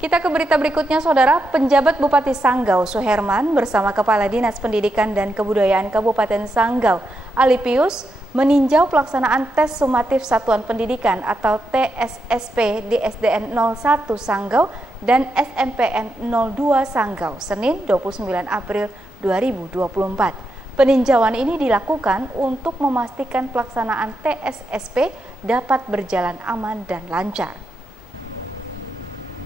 Kita ke berita berikutnya, Saudara. Penjabat Bupati Sanggau, Suherman, bersama Kepala Dinas Pendidikan dan Kebudayaan Kabupaten Sanggau, Ali Pius, meninjau pelaksanaan tes sumatif Satuan Pendidikan atau TSSP di SDN 01 Sanggau dan SMPN 02 Sanggau, Senin 29 April 2024. Peninjauan ini dilakukan untuk memastikan pelaksanaan TSSP dapat berjalan aman dan lancar.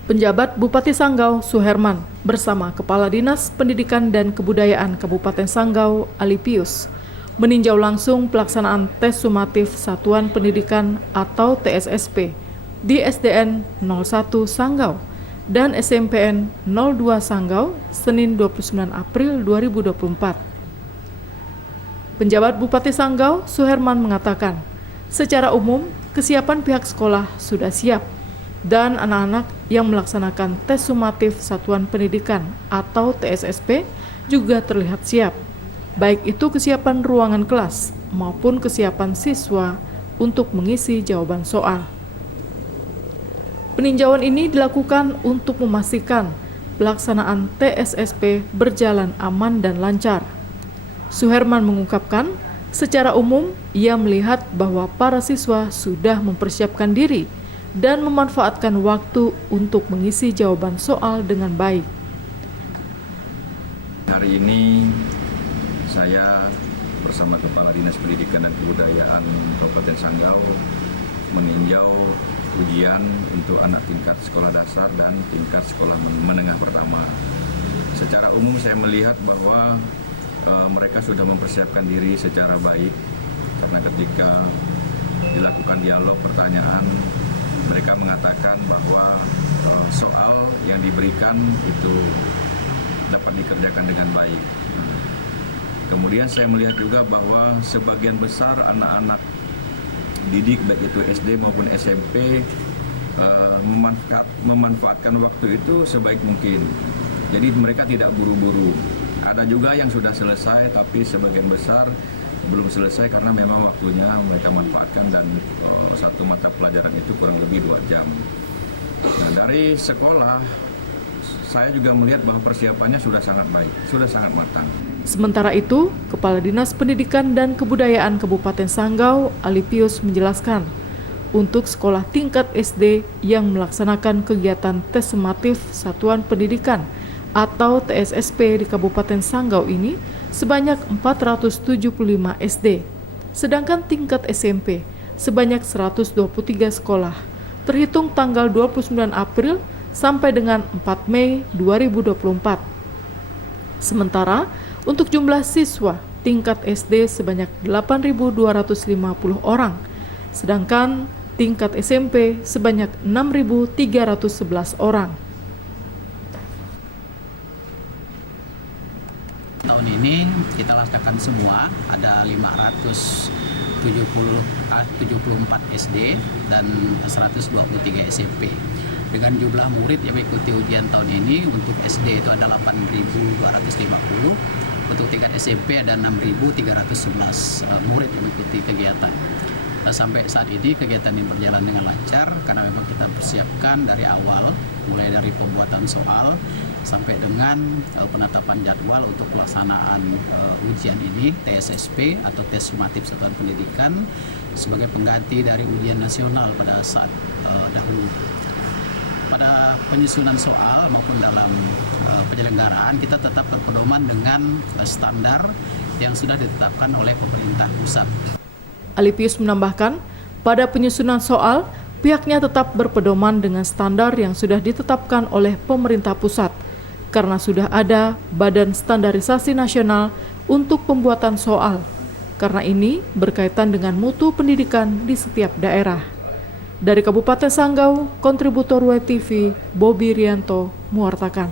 Penjabat Bupati Sanggau, Suherman, bersama Kepala Dinas Pendidikan dan Kebudayaan Kabupaten Sanggau, Ali Pius, meninjau langsung pelaksanaan tes sumatif Satuan Pendidikan atau TSSP di SDN 01 Sanggau dan SMPN 02 Sanggau, Senin 29 April 2024. Penjabat Bupati Sanggau, Suherman, mengatakan, secara umum kesiapan pihak sekolah sudah siap dan anak-anak yang melaksanakan tes sumatif Satuan Pendidikan atau TSSP juga terlihat siap, baik itu kesiapan ruangan kelas maupun kesiapan siswa untuk mengisi jawaban soal. Peninjauan ini dilakukan untuk memastikan pelaksanaan TSSP berjalan aman dan lancar. Suherman mengungkapkan, secara umum ia melihat bahwa para siswa sudah mempersiapkan diri dan memanfaatkan waktu untuk mengisi jawaban soal dengan baik. Hari ini saya bersama Kepala Dinas Pendidikan dan Kebudayaan Kabupaten Sanggau meninjau ujian untuk anak tingkat sekolah dasar dan tingkat sekolah menengah pertama. Secara umum saya melihat bahwa mereka sudah mempersiapkan diri secara baik, karena ketika dilakukan dialog pertanyaan, mereka mengatakan bahwa soal yang diberikan itu dapat dikerjakan dengan baik. Kemudian saya melihat juga bahwa sebagian besar anak-anak didik baik itu SD maupun SMP memanfaatkan waktu itu sebaik mungkin. Jadi mereka tidak buru-buru. Ada juga yang sudah selesai, tapi sebagian besar belum selesai karena memang waktunya mereka manfaatkan, dan satu mata pelajaran itu kurang lebih 2 jam. Nah, dari sekolah saya juga melihat bahwa persiapannya sudah sangat baik, sudah sangat matang. Sementara itu, Kepala Dinas Pendidikan dan Kebudayaan Kabupaten Sanggau, Ali Pius, menjelaskan, untuk sekolah tingkat SD yang melaksanakan kegiatan tes sumatif Satuan Pendidikan atau TSSP di Kabupaten Sanggau ini sebanyak 475 SD, sedangkan tingkat SMP sebanyak 123 sekolah, terhitung tanggal 29 April sampai dengan 4 Mei 2024. Sementara untuk jumlah siswa tingkat SD sebanyak 8.250 orang, sedangkan tingkat SMP sebanyak 6.311 orang. Tahun ini kita laksanakan semua, ada 574 SD dan 123 SMP. Dengan jumlah murid yang mengikuti ujian tahun ini, untuk SD itu ada 8.250, untuk tingkat SMP ada 6.311 murid yang mengikuti kegiatan. Sampai saat ini kegiatan ini berjalan dengan lancar karena memang kita persiapkan dari awal, mulai dari pembuatan soal sampai dengan penetapan jadwal untuk pelaksanaan ujian ini, TSSP atau tes sumatif Satuan Pendidikan, sebagai pengganti dari ujian nasional pada saat dahulu. Pada penyusunan soal maupun dalam penyelenggaraan, kita tetap berpedoman dengan standar yang sudah ditetapkan oleh pemerintah pusat. Ali Pius menambahkan, pada penyusunan soal, pihaknya tetap berpedoman dengan standar yang sudah ditetapkan oleh pemerintah pusat, karena sudah ada Badan Standarisasi Nasional untuk pembuatan soal. Karena ini berkaitan dengan mutu pendidikan di setiap daerah. Dari Kabupaten Sanggau, kontributor WTV, Bobi Rianto, mewartakan.